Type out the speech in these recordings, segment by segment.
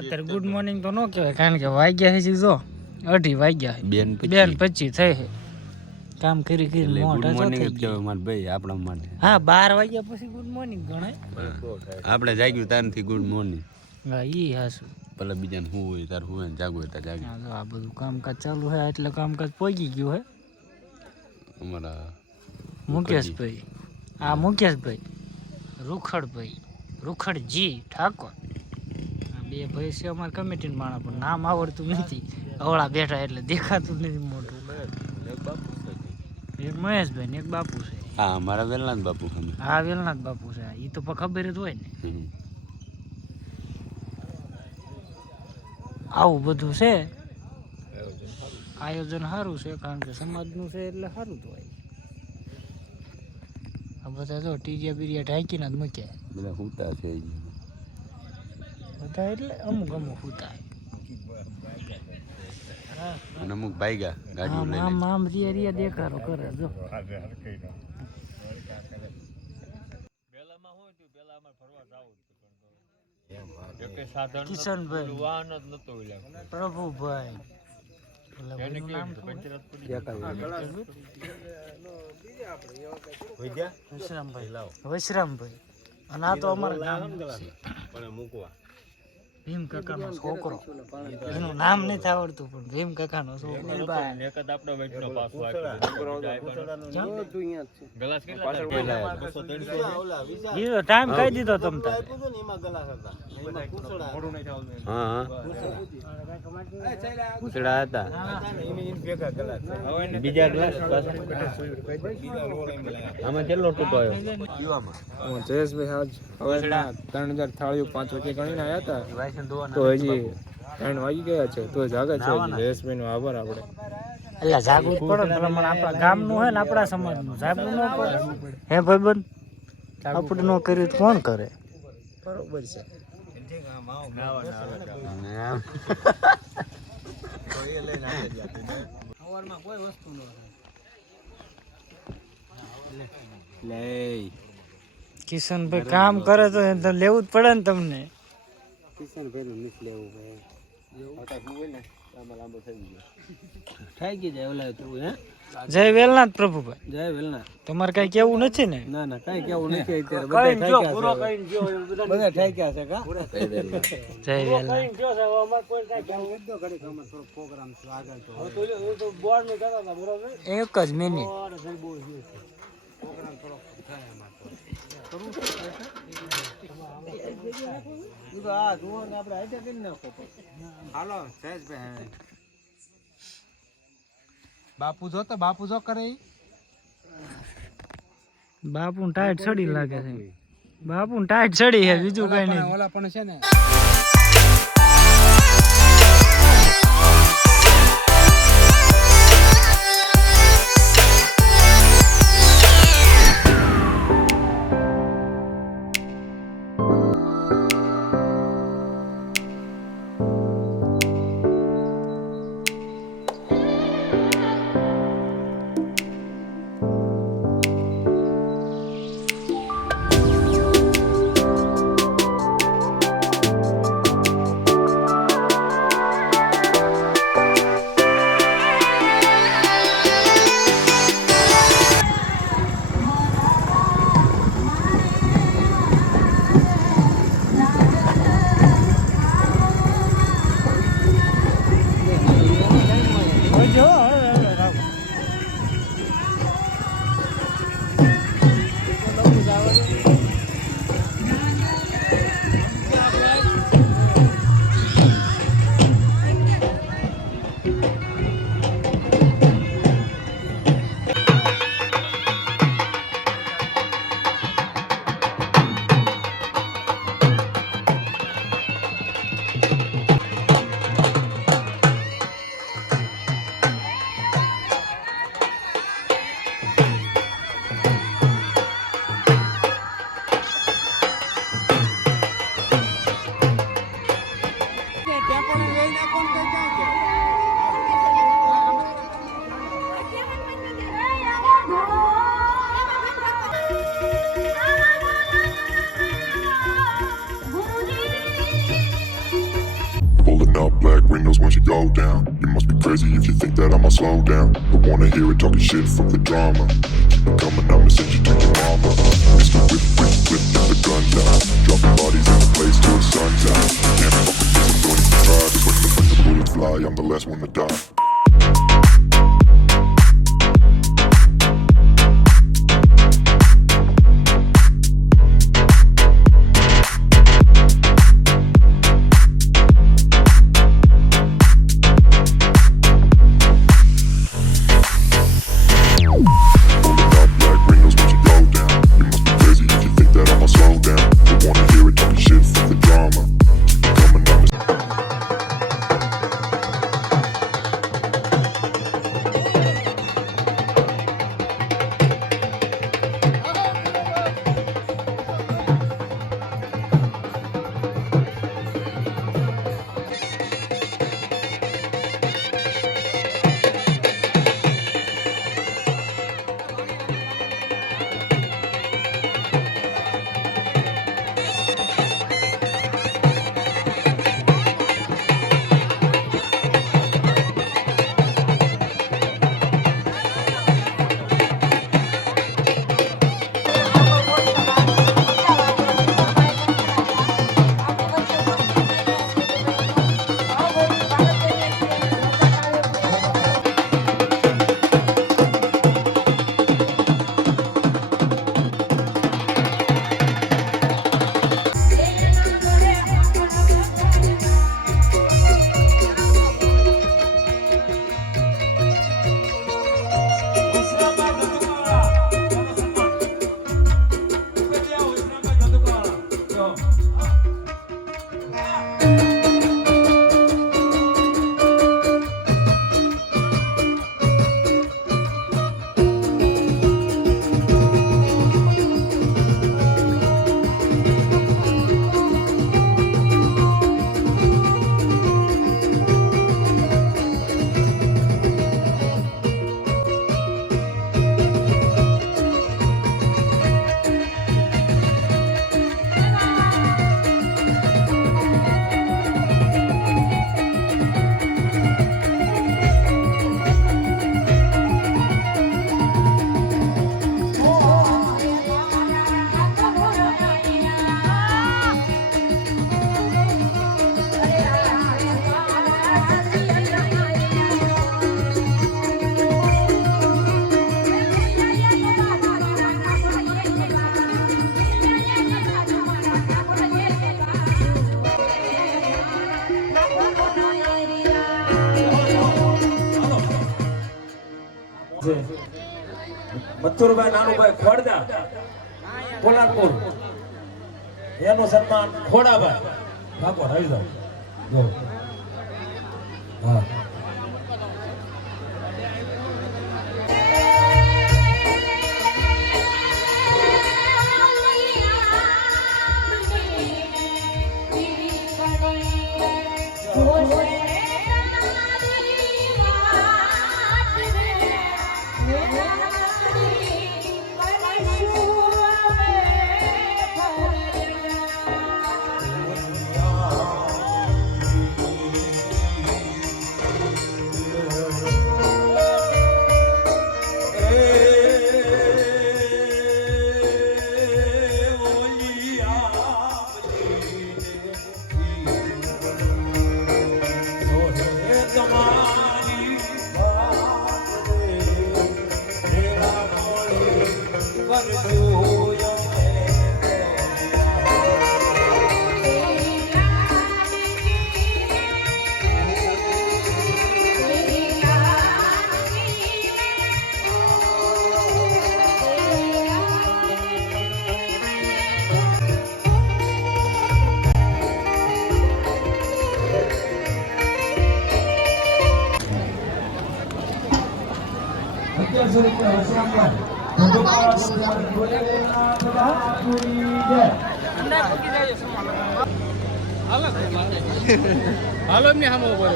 અત્યારે good morning તો ન કહેવાય, કારણ કે વાગ્યા છે જો 2:30 વાગ્યા છે, 2:25 થઈ છે. કામ કરી કરી મોઢા જો થઈ ગયા માર ભાઈ આપણા માટે. હા 12 વાગ્યા પછી ગુડ મોર્નિંગ ગણાય. આપણે જાગ્યું તારથી ગુડ મોર્નિંગ. હા ઈ હાસુ. ભલે બીજાને હું હોય તાર હું ને જાગવું હોય તાર જાગે. હા આ બધું કામકાજ ચાલુ છે એટલે કામકાજ પહોંચી ગયું હે અમારા મુકેશભાઈ. આ મુકેશભાઈ, રૂખડભાઈ, રૂખડજી ઠાકોર, બે ભાઈ છે અમારા કમિટીના માણસ, પણ નામ આવડતું નથી. અવળા બેઠા એટલે દેખાતું નથી મોટું. એક મહેશભાઈ ને એક બાપુ છે. હા અમારા વેલનાથ બાપુ. હા વેલનાથ બાપુ છે. એ તો ખબર જ હોય ને. આવું બધું છે. આયોજન સારું છે, કારણ કે સમાજનું છે એટલે સારું જ હોય. આ બધા જો ટીજિયા બીરિયા ઢાંકીને જ મૂક્યા. બધા સૂતા છે બધા, એટલે અમુક અમુક સૂતા. અને અમુક ભાઈગા ગાડીઓ લઈને આમ રિયા રિયા દેખાડો કરે જો. કિશનભાઈ, વાહન જ નતો, પ્રભુભાઈ, વૈશ્રામભાઈ, અને આ તો અમારા મૂકવા ભીમ કાકાનો છોકરો. એનું નામ નથી આવડતું, પણ ભીમ કાકાનો છોકરો. ટાઈમ કહી દીધો તમ તારે. પૂછડા હતા બીજા ગ્લાસ. આમાં કેટલો ટૂંકો આવ્યો? જયેશભાઈ હવે 3000 થાળીઓ 5 વાગે ગણીને આવ્યા હતા, તો હજી 3 વાગી ગયા છે તો જાગે છે. જયેશભાઈ નો આભાર. આપણે એટલે જાગવું પડે પ્રમાણે આપણા ગામનું હોય ને આપણા સમાજનું જાગવું ન પડે. હે ભાઈબંધ, આપણે ન કર્યું તો કોણ કરે? બરોબર છે. કિશનભાઈ કામ કરે તો લેવું જ પડે ને તમને. કિશનભાઈ નું નથી લેવું ભાઈ. જય વેલનાથ પ્રભુભાઈ. જય વેલનાથ. તમારે કઈ કેવું નથી ને? ના ના કઈ કેવું નથી. અત્યારે બધા ઠાક્યા છે કા. જય વેલનાથ. એક જ મિનિટ. બાપુ જો તો બાપુ જો કરે. બાપુ ટાઈટ ચડી લાગે છે. બાપુ ટાઈટ ચડી છે, બીજું કઈ નહીં. ઓલા પણ છે ને go down. You must be crazy if you think that I'ma slow down. Don't wanna hear it talking shit, fuck the drama. Keep it coming, I'ma send you to your mama. Mr. Whip, whip, whip, get the guns out. Dropping bodies in the place till the sun's out. Can't fuck with this, I'm going to try. Just when the bullets fly, I'm the last one to die. Mathurbhai Nanubhai Khodda પોલાદપુર એનું સન્માન ખોડાભાઈ ઠાકોર આવી જાઓ જો હા હાલો એમની સામે ઉભો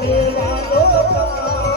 મેળા